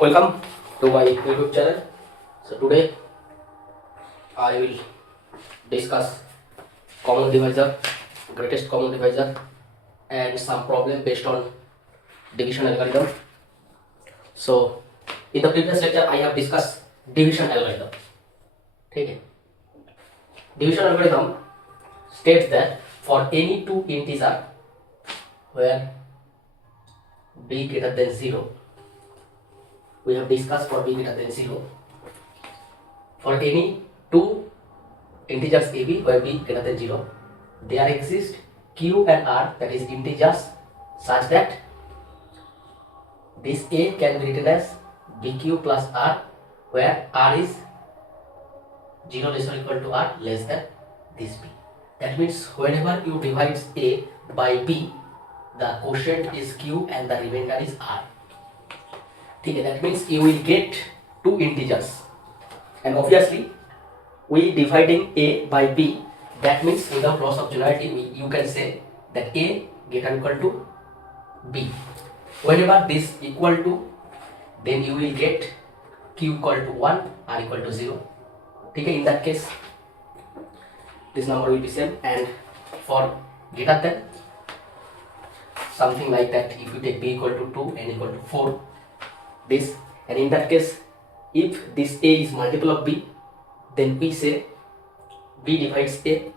Welcome to my YouTube channel. So today I will discuss common divisor, greatest common divisor, and some problem based on division algorithm. So in the previous lecture I have discussed division algorithm. Okay. Division algorithm states that for any two integer where b greater than 0, we have discussed for b greater than 0, for any two integers ab where b greater than 0, there exist q and r, that is integers, such that this a can be written as bq plus r, where r is 0 less or equal to r less than this b. That means whenever you divide a by b, the quotient is q and the remainder is r. Okay, that means you will get two integers, and obviously we dividing a by b, that means without loss of generality you can say that a greater equal to b. Whenever this equal to, then you will get q equal to 1, r equal to 0. Okay, in that case this number will be same, and for greater than, something like that, if you take b equal to 2, n equal to 4, this, and in that case if this a is multiple of b, then we say b divides a.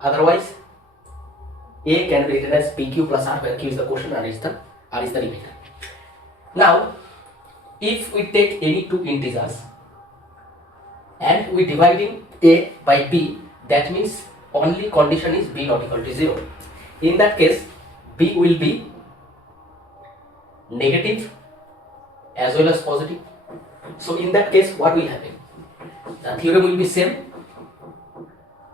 Otherwise a can be written as pq plus r, where q is the quotient, r is the remainder. Now if we take any two integers and we dividing a by b, that means only condition is b not equal to 0. In that case b will be negative as well as positive. So in that case what will happen? The theorem will be same.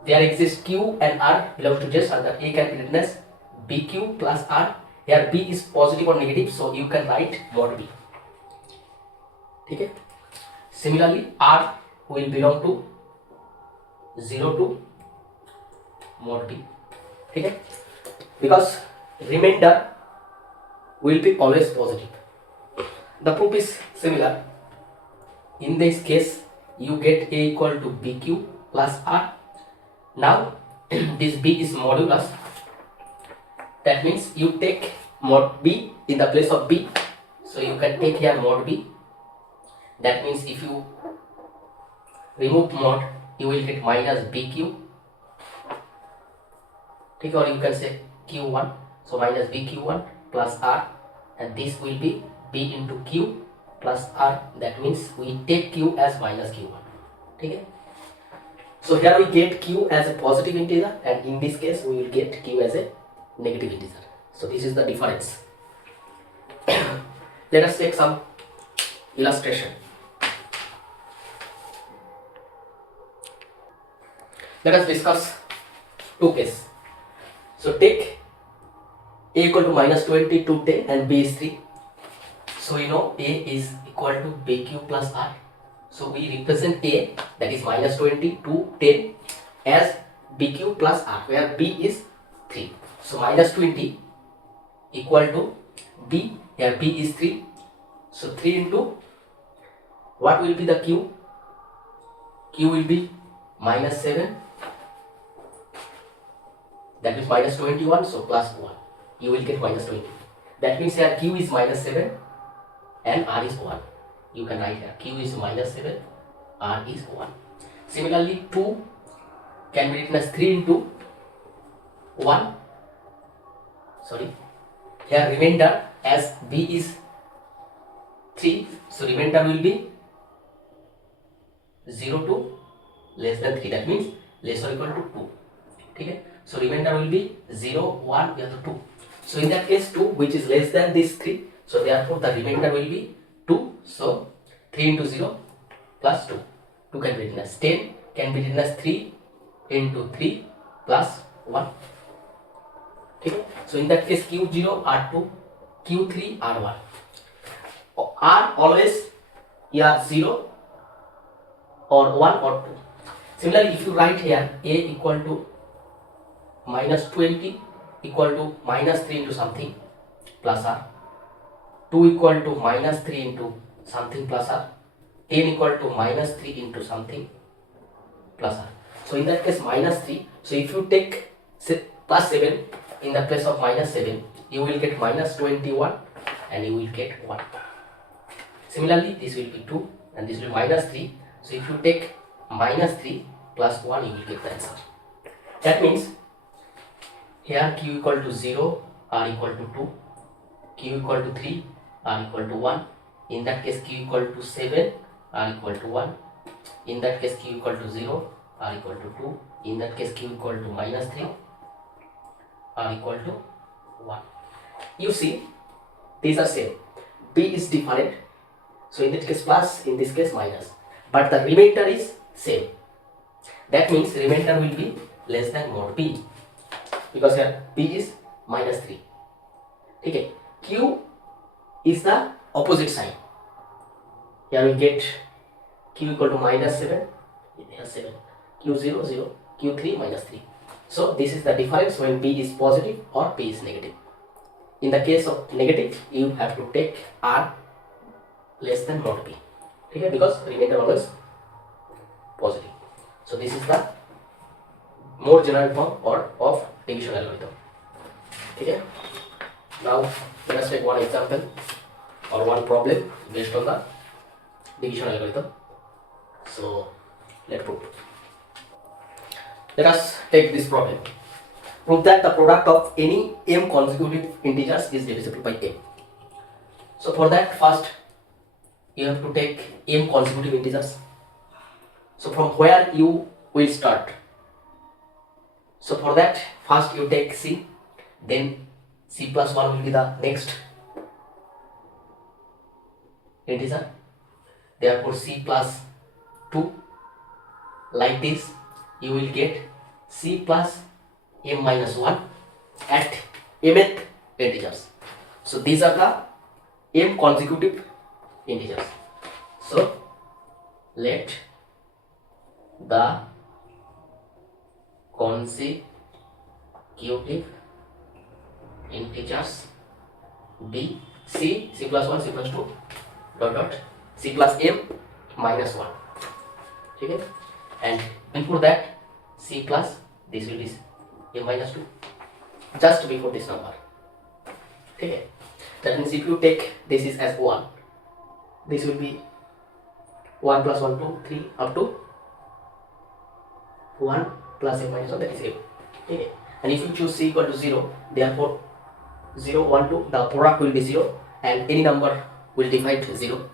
There exists q and r belongs to J, so that a can be written as bq plus r. Here b is positive or negative, so you can write mod b. Okay. Similarly r will belong to 0 to mod b. Okay. Because remainder will be always positive. The proof is similar. In this case you get a equal to bq plus r. Now this b is modulus, that means you take mod b in the place of b, so you can take here mod b. That means if you remove mod, you will get minus bq, okay, or you can say q1, so minus bq1 plus r, and this will be b into q plus r. That means we take q as minus q1. Okay. So here we get q as a positive integer, and in this case we will get q as a negative integer. So this is the difference. Let us take some illustration. Let us discuss two cases. So take a equal to minus 20 to 10 and b is 3. So you know a is equal to bq plus r. So we represent a, that is minus 20 to 10, as bq plus r, where b is 3. So minus 20 equal to b, here b is 3. So 3 into, what will be the q? Q will be minus 7. That is minus 21, so plus 1. You will get minus 20. That means here q is minus 7 and r is 1. You can write here q is minus 7, r is 1. Similarly 2 can be written as 3 into 1. Sorry. Here remainder, as b is 3, so remainder will be 0 to less than 3. That means less or equal to 2. Okay. So remainder will be 0, 1, 2. So in that case 2, which is less than this 3, so therefore the remainder will be 2. So 3 into 0 plus 2. 2 can be written as 10, can be written as 3 into 3 plus 1. Okay. So in that case q0, r2, q3, r1. R always either 0 or 1 or 2. Similarly, if you write here a equal to minus 20 equal to minus 3 into something plus r, 2 equal to minus 3 into something plus r, 10 equal to minus 3 into something plus r. So in that case minus 3. So if you take say plus 7 in the place of minus 7, you will get minus 21 and you will get 1. Similarly, this will be 2 and this will be minus 3. So if you take minus 3 plus 1, you will get the answer. That means here q equal to 0, r equal to 2, q equal to 3, r equal to 1. In that case q equal to 7, r equal to 1. In that case q equal to 0, r equal to 2. In that case q equal to minus 3, r equal to 1. You see, these are same. p is different. So in this case plus, in this case minus. But the remainder is same. That means remainder will be less than mod p. Because here p is minus 3. Okay. Q is the opposite sign. Here we get q equal to minus 7. Here 7. Q 0, 0. Q 3 minus 3. So this is the difference when p is positive or p is negative. In the case of negative, you have to take r less than mod p. Okay, because remainder always positive. So this is the more general form or of division algorithm. Okay. Now let us take one example or one problem based on the division algorithm. So let's prove. Let us take this problem. Prove that the product of any m consecutive integers is divisible by m. So for that, first you have to take m consecutive integers. So from where you will start? So for that, first you take c, then c plus 1 will be the next integer. Therefore c plus 2. Like this, you will get c plus m minus 1 at mth integers. So these are the m consecutive integers. So let the consecutive integers be c, c plus 1, c plus 2, dot dot, c plus m minus 1. Okay? And before that, c plus, this will be m minus 2, just before this number. Okay? That means if you take this is as 1, this will be 1 plus 1, 2, 3 up to 1 plus m minus 1, that is m. Okay? And if you choose c equal to 0, therefore 0, 1, 2, the product will be 0 and any number will divide 0.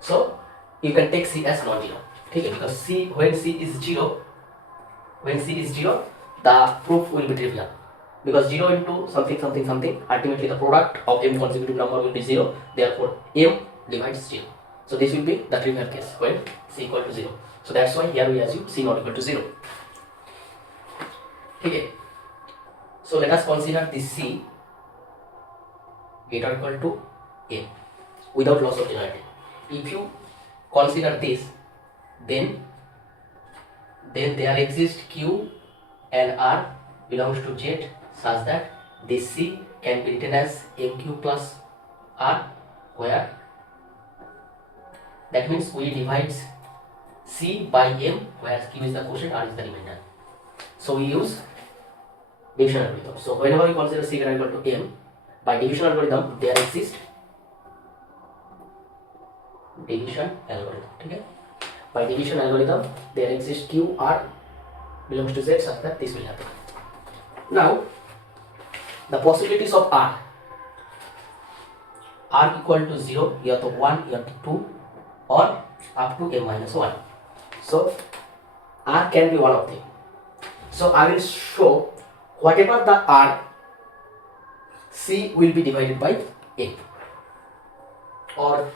So you can take c as non-zero. Okay? Because c, when c is 0, the proof will be trivial. Because 0 into something something something, ultimately the product of m consecutive number will be 0. Therefore m divides 0. So this will be the trivial case when c equal to 0. So that's why here we assume c not equal to 0. Okay. So let us consider this c greater or equal to m without loss of generality. If you consider this, then there exists q and r belongs to z such that this c can be written as mq plus r, where that means we divide c by m, where q is the quotient, r is the remainder. So we use division algorithm. So whenever we consider c greater or equal to m, by division algorithm there exists division algorithm. Okay? By division algorithm there exists q, r belongs to z such that this will happen. Now the possibilities of r equal to 0, you have to 1, you have to 2, or up to m minus 1. So r can be one of them. So I will show whatever the r, c will be divided by m, or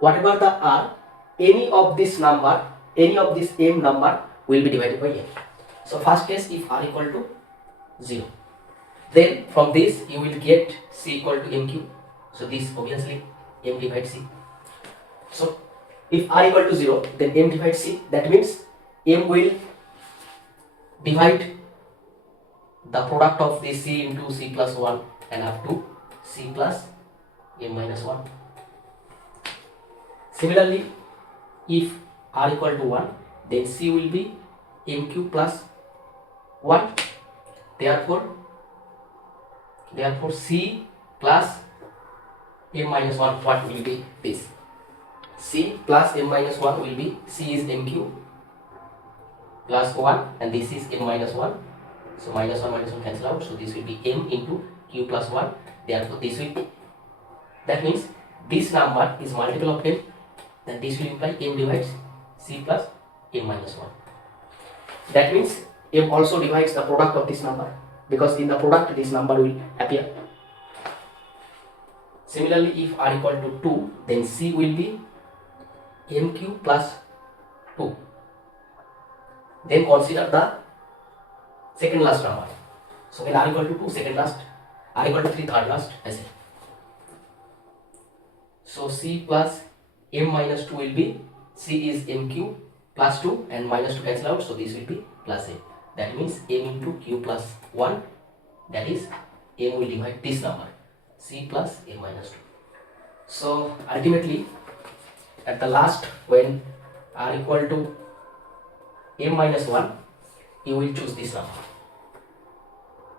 whatever the r, any of this number, any of this m number will be divided by m. So first case, if r equal to 0, then from this you will get c equal to mq. So this obviously m divides c. So if r equal to 0, then m divides c. That means m will divide the product of this c into c plus 1 and up to c plus m minus 1. Similarly, if r equal to 1, then c will be m cube plus 1. Therefore c plus m minus 1, what will be this? C plus m minus 1 will be, c is m cube plus 1 and this is m minus 1. So minus 1 cancel out. So this will be m into q plus 1. Therefore this will be, that means this number is multiple of m, then this will imply m divides c plus m minus 1. That means m also divides the product of this number, because in the product this number will appear. Similarly, if r equal to 2, then c will be m cube plus 2. Then consider the second last number. So when r equal to 2, second last, r equal to 3, third last, as it. So c plus m minus 2 will be, c is m cube plus 2 and minus 2 cancel out, so this will be plus a. That means m into q plus 1, that is m will divide this number, c plus m minus 2. So ultimately at the last, when r equal to m minus 1, you will choose this number.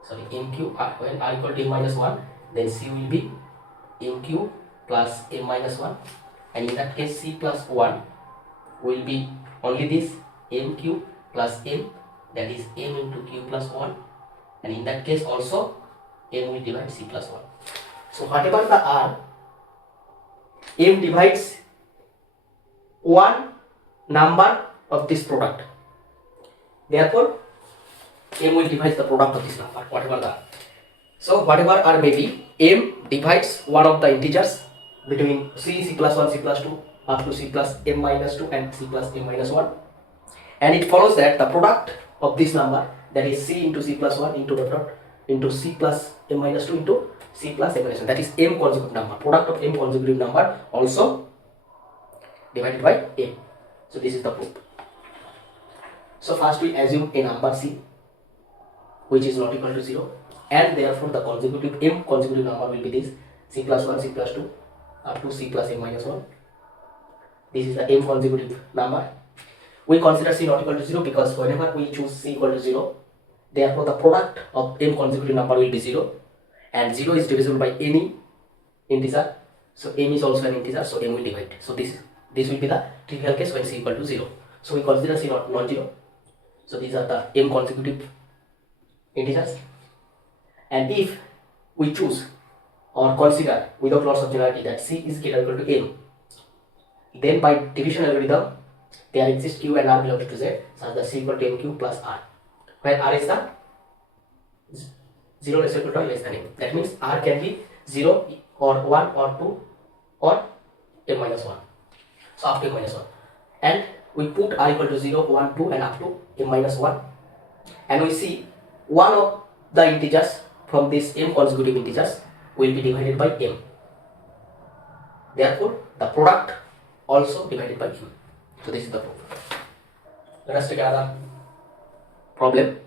Sorry, m cube, when r equal to m minus 1, then c will be m cube plus m minus 1, and in that case c plus 1 will be only this m cube plus m, that is m into q plus 1, and in that case also m will divide c plus 1. So whatever the r, m divides one number of this product. Therefore m will divide the product of this number, whatever the r. So whatever r may be, m divides one of the integers between c plus 1, c plus 2 up to c plus m minus 2 and c plus m minus 1, and it follows that the product of this number, that is c into c plus 1 into the dot into c plus m minus 2 into c plus m minus 1, that is m consecutive number, product of m consecutive number also divided by m. So this is the proof. So first we assume a number c which is not equal to 0, and therefore the consecutive m consecutive number will be this c plus 1, c plus 2 up to c plus m minus 1. This is the m consecutive number. We consider c not equal to 0 because whenever we choose c equal to 0, therefore the product of m consecutive number will be 0, and 0 is divisible by any integer. So m is also an integer, so m will divide. So this will be the trivial case when c equal to 0. So we consider c not non-zero. So these are the m consecutive integers, and if we choose or consider without loss of generality that c is greater or equal to m, then by division algorithm there exists q and r belongs to z such that c equal to m q plus r, where r is the 0 less or equal to or less than m. That means r can be 0 or 1 or 2 or m minus 1. So up to m minus 1, and we put r equal to 0, 1, 2 and up to m minus 1, and we see one of the integers from this m consecutive integers will be divided by m. Therefore the product also divided by m. So this is the proof. Let us take another problem.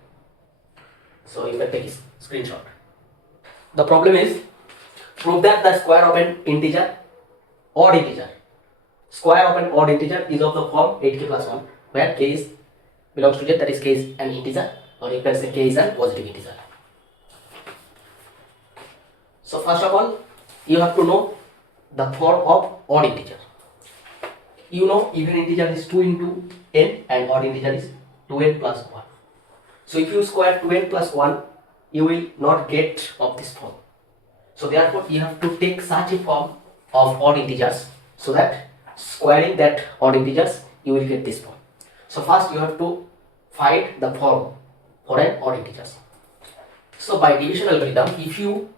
So you can take a screenshot. The problem is, prove that the square of an integer, odd integer, square of an odd integer is of the form 8k plus 1, where k is belongs to z, that is k is an integer, or you can say k is a positive integer. So first of all, you have to know the form of odd integer. You know even integer is 2 into n and odd integer is 2n plus 1. So if you square 2n plus 1, you will not get of this form. So therefore you have to take such a form of odd integers, so that squaring that odd integers you will get this form. So first you have to find the form for an odd integers. So by division algorithm, if you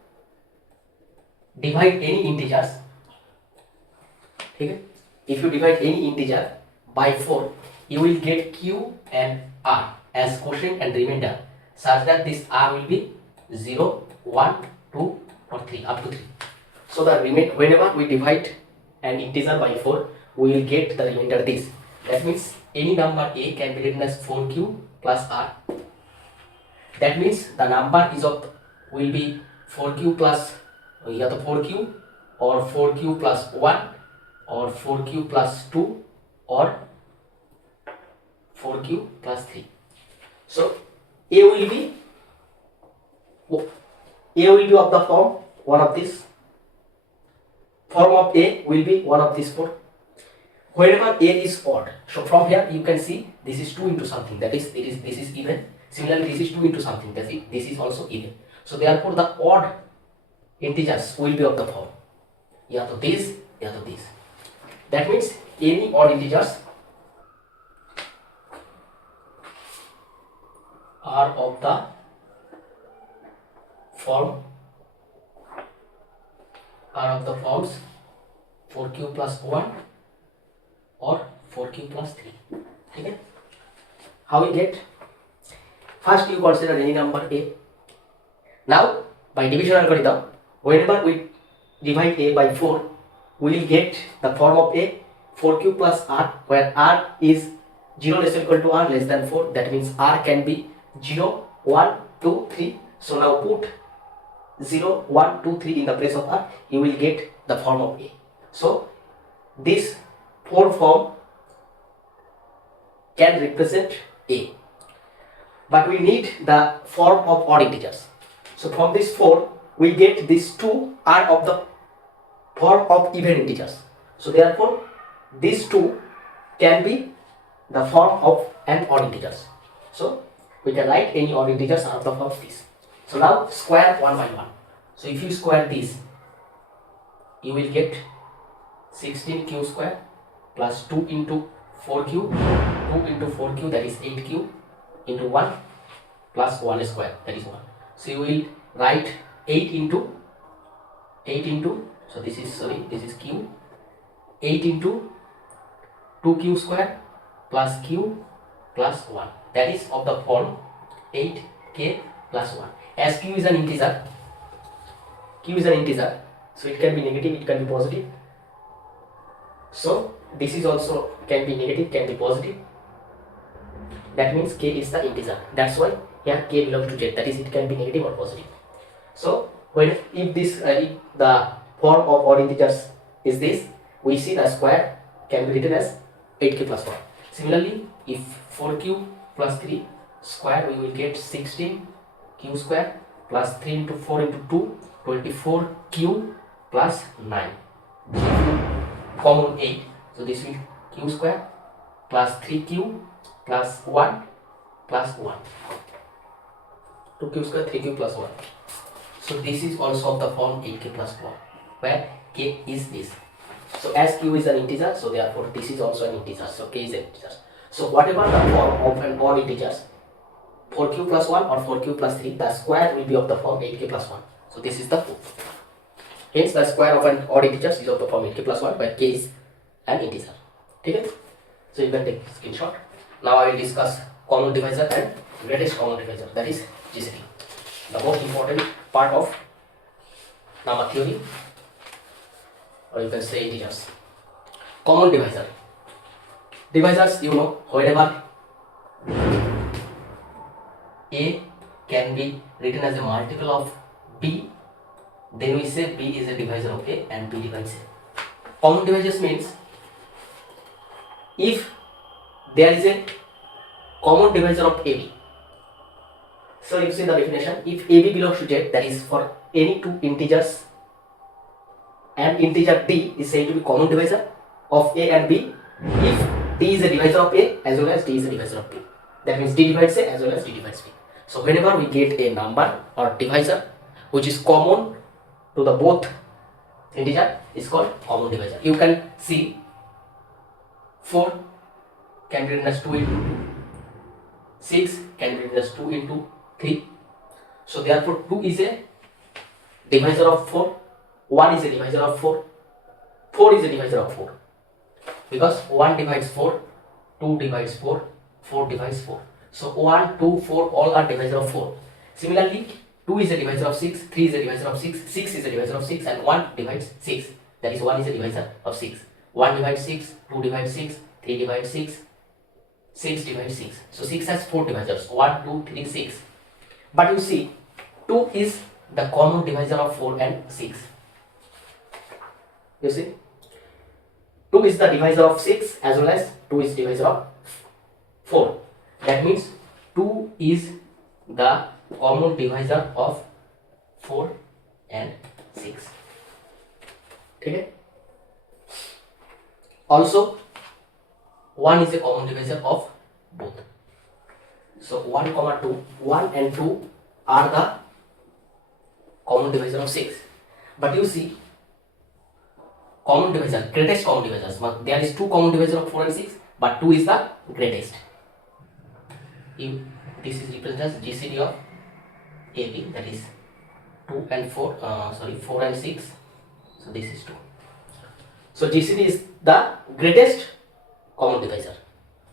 divide any integers, okay, if you divide any integer by 4, you will get q and r as quotient and remainder, such that this r will be 0, 1, 2 or 3, up to 3. So the whenever we divide an integer by 4, we will get the remainder this. That means any number a can be written as 4q plus r. That means the number is of will be 4q plus, here the 4q or 4q plus 1 or 4q plus 2 or 4q plus 3. So A will be of the form one of this. Form of A will be one of these four. Wherever A is odd, so from here you can see this is 2 into something, that is this is even. Similarly, this is 2 into something, that is this is also even. So therefore the odd integers will be of the form या तो this या तो this. That means any odd integers are of the forms 4q plus 1 or 4q plus 3. ठीक है? How we get? First you consider any number A. Now by division algorithm, whenever we divide A by 4, we will get the form of A 4q plus r, where r is 0 less or equal to r less than 4. That means r can be 0, 1, 2, 3. So now put 0, 1, 2, 3 in the place of r, you will get the form of A. So this 4 form can represent A, but we need the form of odd integers. So from this 4 we get these 2 are of the form of even integers. So therefore these 2 can be the form of an odd integers. So we can write any odd integers are of the form of this. So now square 1 by 1. So if you square this, you will get 16q square plus 2 into 4q, 2 into 4q, that is 8q, into 1 plus 1 square, that is 1. So you will write 8 into, so this is q, 8 into 2q square plus q plus 1, that is of the form 8k plus 1. As q is an integer, so it can be negative, it can be positive. So this is also can be negative, can be positive. That means k is the integer. That's why here k belongs to z, that is it can be negative or positive. So if the form of odd integers is this, we see the square can be written as 8k plus 1. Similarly, if 4q plus 3 square, we will get 16q square plus 3 into 4 into 2, 24q plus 9. Common 8, so this will q square plus 3q plus 1 plus 1. 2q square, 3q plus 1. So this is also of the form 8k plus 1, where k is this. So as q is an integer, so therefore this is also an integer, so k is an integer. So whatever the form of an odd integers, 4q plus 1 or 4q plus 3, the square will be of the form 8k plus 1. So this is the proof. Hence the square of an odd integer is of the form 8k plus 1, where k is an integer. Okay? So you can take screenshot. Now I will discuss common divisor and greatest common divisor, that is GCD, the most important part of number theory, or you can say integers. Common divisor. Divisors, you know, wherever A can be written as a multiple of B, then we say B is a divisor of A and B divides A. Common divisors means if there is a common divisor of AB. So you see the definition, if AB belongs to Z, that is for any two integers, and integer D is said to be common divisor of A and B if D is a divisor of A as well as D is a divisor of B. That means D divides A as well as D divides B. So whenever we get a number or divisor which is common to the both integer, is called common divisor. You can see 4 can be written as 2 into 2, 6 can be written as 2 into 3. So therefore 2 is a divisor of 4, 1 is a divisor of 4, 4 is a divisor of 4. Because 1 divides 4, 2 divides 4, 4 divides 4. So 1, 2, 4 all are divisor of 4. Similarly, 2 is a divisor of 6, 3 is a divisor of 6, 6 is a divisor of 6, and 1 divides 6. That is 1 is a divisor of 6. 1 divides 6, 2 divides 6, 3 divides 6, 6 divides 6. So 6 has 4 divisors, 1, 2, 3, 6. But you see, 2 is the common divisor of 4 and 6. You see, 2 is the divisor of 6 as well as 2 is divisor of 4. That means 2 is the common divisor of 4 and 6. Okay. Also 1 is a common divisor of both. So 1 comma 2, 1 and 2 are the common divisor of 6. But you see, common divisor, greatest common divisors, there is 2 common divisor of 4 and 6, but 2 is the greatest. If this is represented as GCD of AB, that is 2 and 4, 4 and 6, so this is 2. So GCD is the greatest common divisor.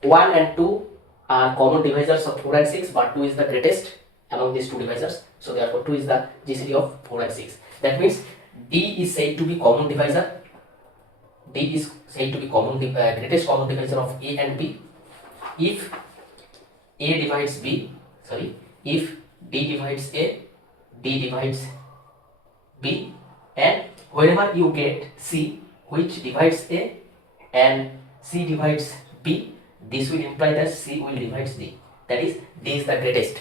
1 and 2 are common divisors of 4 and 6, but 2 is the greatest among these two divisors. So therefore 2 is the GCD of 4 and 6. That means D is said to be common divisor. D is said to be greatest common divisor of A and B if A divides B, if D divides A, D divides B, and whenever you get C which divides A and C divides B, this will imply that C will divide D. That is, D is the greatest.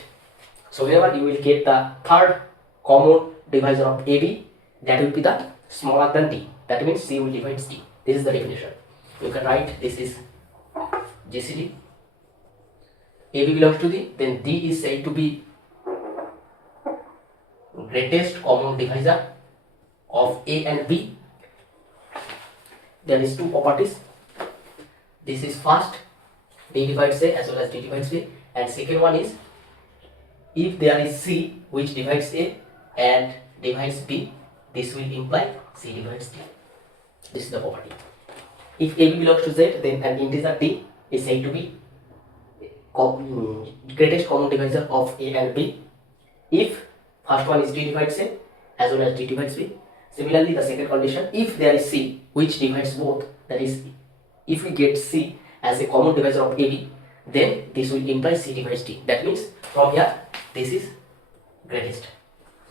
So whenever you will get the third common divisor of AB, that will be the smaller than D. That means C will divide D. This is the definition. You can write this is GCD. AB belongs to D, then D is said to be greatest common divisor of A and B. There is two properties. This is first, D divides A as well as D divides B, and second one is if there is C which divides A and divides B, this will imply C divides D. This is the property. If AB belongs to Z, then an integer D is said to be greatest common divisor of A and B if first one is D divides A as well as D divides B. Similarly, the second condition, if there is C which divides both, that is, if we get C as a common divisor of AB, then this will imply C divides D. That means from here, this is greatest.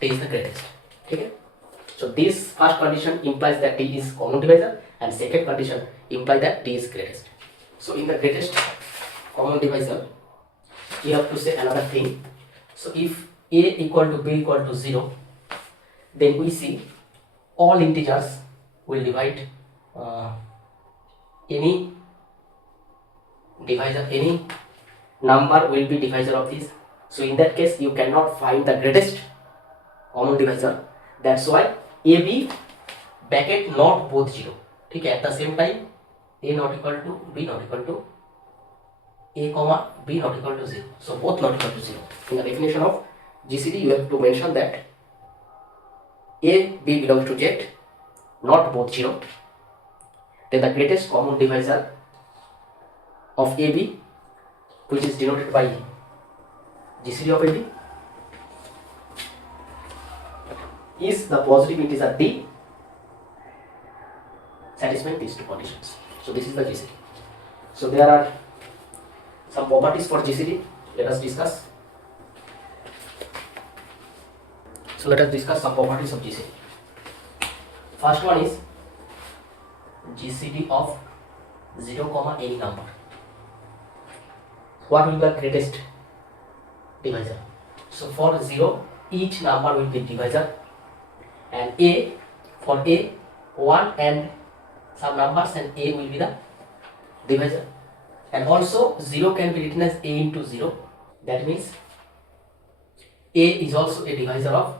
D is the greatest. Okay? So this first condition implies that D is common divisor, and second condition implies that D is greatest. So in the greatest common divisor, you have to say another thing. So if A equal to B equal to 0, then we see all integers will divide any divisor, any number will be divisor of this. So in that case, you cannot find the greatest common divisor. That's why AB bracket not both 0. Okay, at the same time, A not equal to B not equal to A comma B not equal to 0. So both not equal to 0. In the definition of GCD, you have to mention that A, B belongs to Z, not both 0. Then the greatest common divisor of AB, which is denoted by GCD of AB, is the positive integer D, satisfying these two conditions. So this is the GCD. So there are some properties for GCD. Let us discuss. So let us discuss some properties of GCD. First one is GCD of 0, any number. What will be the greatest divisor? So for 0, each number will be divisor, and A, for A, 1 and some numbers, and A will be the divisor. And also 0 can be written as A into 0. That means A is also a divisor of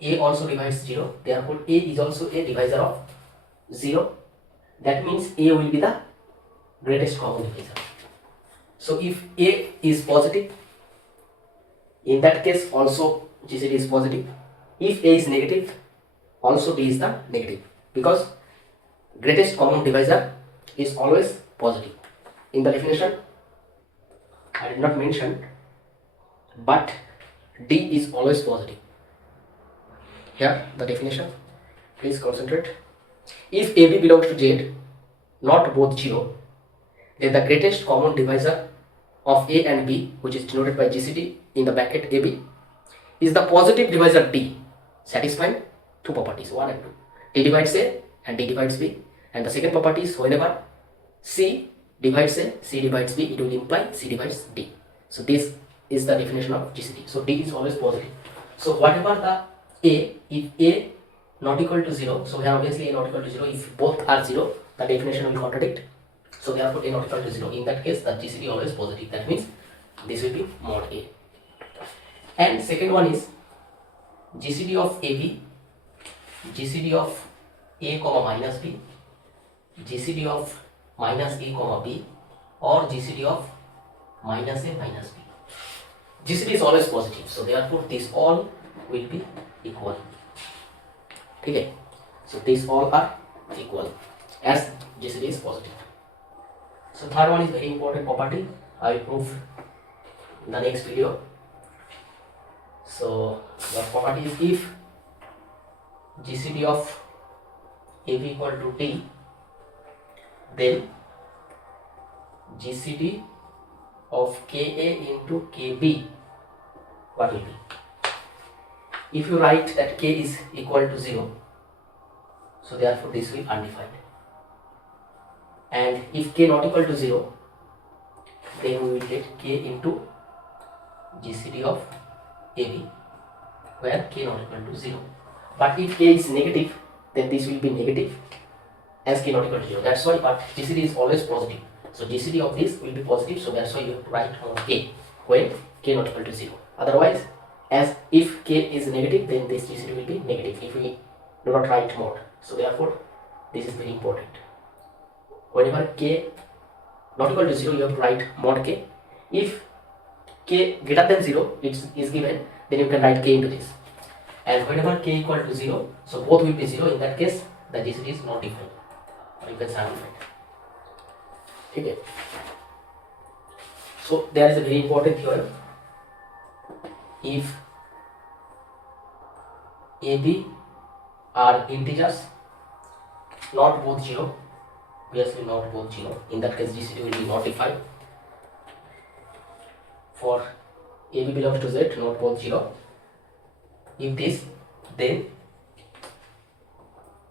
A, also divides 0. Therefore A is also a divisor of 0. That means A will be the greatest common divisor. So if A is positive, in that case also GCD is positive. If A is negative, also D is the negative, because greatest common divisor is always positive. In the definition, I did not mention, but D is always positive. Here the definition, please concentrate. If AB belongs to Z, not both 0, then the greatest common divisor of A and B, which is denoted by GCD in the bracket AB, is the positive divisor D, satisfying two properties, 1 and 2. D divides A and D divides B. And the second property is whenever C divides A, C divides B, it will imply C divides D. So this is the definition of GCD. So D is always positive. So whatever the A, if A not equal to 0, so here obviously A not equal to 0, if both are 0, the definition will contradict. So therefore A not equal to 0. In that case, the GCD always positive. That means this will be mod A. And second one is GCD of AB, GCD of A comma minus B, GCD of minus A comma B, or GCD of minus A minus B. GCD is always positive, so therefore these all will be equal. Okay, so these all are equal as GCD is positive. So third one is very important property. I will prove in the next video. So the property is if GCD of AB equal to D, then GCD of KA into KB, what will be? If you write that K is equal to 0, so therefore this will be undefined. And if K not equal to 0, then we will get K into GCD of AB, where K not equal to 0. But if K is negative, then this will be negative as K not equal to 0. That's why, but GCD is always positive. So GCD of this will be positive, so that's why you have to write on K when K not equal to 0. Otherwise, as if K is negative, then this GCD will be negative if we do not write mod. So therefore, this is very important. Whenever K not equal to 0, you have to write mod K. If K greater than 0 is given, then you can write K into this. And whenever K equal to 0, so both will be 0. In that case, the GCD is not equal, or you can simplify it. Okay. So there is a very important theorem. If AB are integers, not both 0, obviously not both 0, in that case GCD will be not defined. For AB belongs to Z, not both 0. If this, then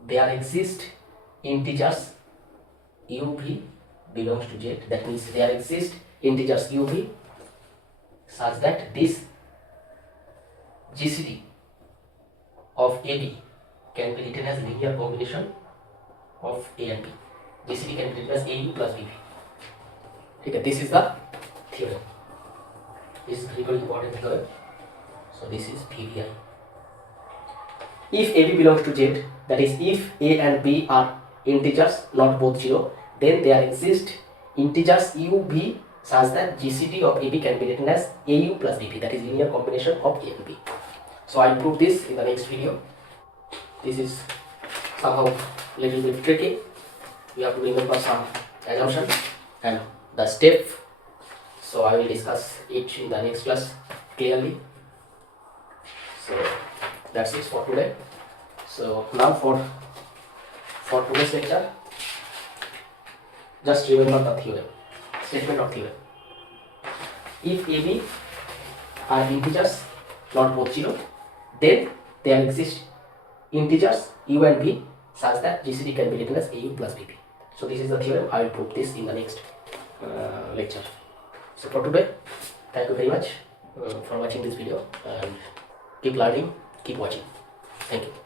there exist integers UV belongs to Z. That means there exist integers UV such that this GCD of AB can be written as linear combination of A and B. GCD can be written as AU plus BB. Okay, this is the theorem. This is very important theorem. So this is PVI. If AB belongs to Z, that is if A and B are integers not both 0, then there exist integers UB such that GCD of AB can be written as AU plus BB, that is linear combination of A and B. So I will prove this in the next video. This is somehow little bit tricky. You have to remember some assumption and the step. So I will discuss it in the next class clearly. So that's it for today. So now for today's lecture, just remember the theorem, statement of theorem. If AB are integers not both 0, then there exist integers U and B such that GCD can be written as AU plus BB. So this is the theorem. I will prove this in the next lecture. So for today, thank you very much for watching this video, and keep learning, keep watching. Thank you.